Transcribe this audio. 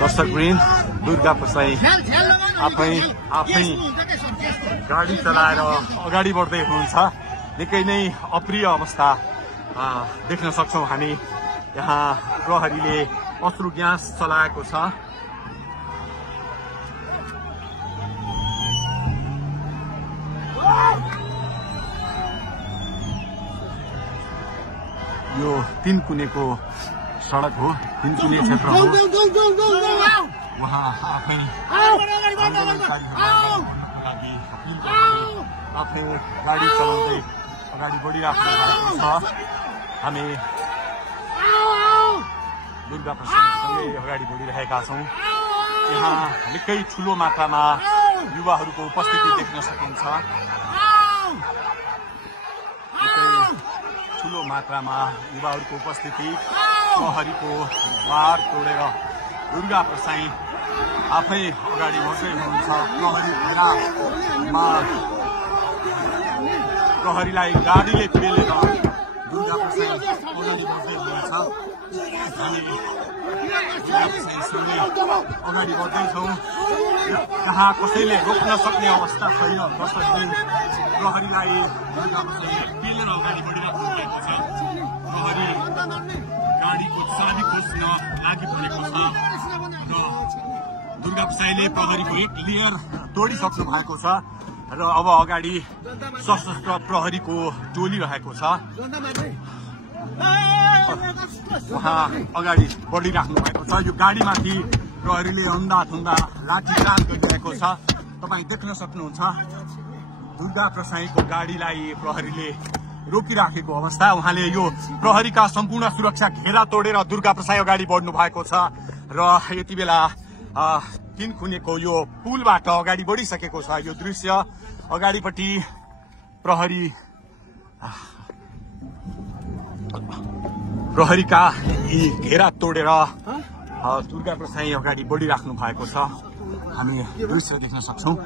दर्शकवृन्द दुर्गा प्रसाई आफै गाडी चलाएर अगाडि बढ्दै हुनुहुन्छ। निकै नै अप्रिय अवस्था देख्न सक्छौं हामी। यहाँ प्रहरीले अश्रु ग्यास चलाएको छ। यो तीनकुनेको सडक हो, तीनकुने क्षेत्र हो। उहाँ आफै आफै गाडी चलाउँदै अगाडि बढिराख्नु भएको छ। हामी दुर्गा प्रसादसँगै अगाडि बढिरहेका छौँ। यहाँ निकै ठूलो मात्रामा युवाहरूको उपस्थिति देख्न सकिन्छ। ठूलो मात्रामा युवाहरूको उपस्थिति, प्रहरीको बार तोडेर दुर्गा प्रसाई आफै अगाडि बढ्दै हुनुहुन्छ। प्रहरीलाई गाडीले पेलेर दुर्गा प्रसाई अगाडि बढ्दै हुनुहुन्छ। हामी दुर्गा प्रसाईसँगै अगाडि बढ्दैछौँ। जहाँ कसैले रोक्न सक्ने अवस्था छैन। दर्शकवृन्द प्रहरीलाई दुर्गा प्रसाईले पेलेर अगाडि बढिरहेको भएको छ। प्रहरी गाडीको चाबी खोज्न लागिपरेको छ र दुर्गा प्रसाईले प्रहरीको एक लेयर तोडिसक्नु भएको छ र अब अगाडि सशस्त्र प्रहरीको टोली रहेको छ। उहाँ अगाडि बढिराख्नु भएको छ। यो गाडीमाथि प्रहरीले अन्धाधुन्दा लाठीचार्ज गरिरहेको छ। तपाईँ देख्न सक्नुहुन्छ दुर्गा प्रसाईको गाडीलाई प्रहरीले रोकिराखेको अवस्था। उहाँले यो प्रहरीका सम्पूर्ण सुरक्षा घेरा तोडेर दुर्गा प्रसाई अगाडि बढ्नु भएको छ र यति बेला तीनकुनेको यो पुलबाट अगाडि बढिसकेको छ। यो दृश्य अगाडिपट्टि प्रहरीका यी घेरा तोडेर दुर्गा प्रसाई अगाडि बढिराख्नु भएको छ। हामी दृश्य देख्न सक्छौं।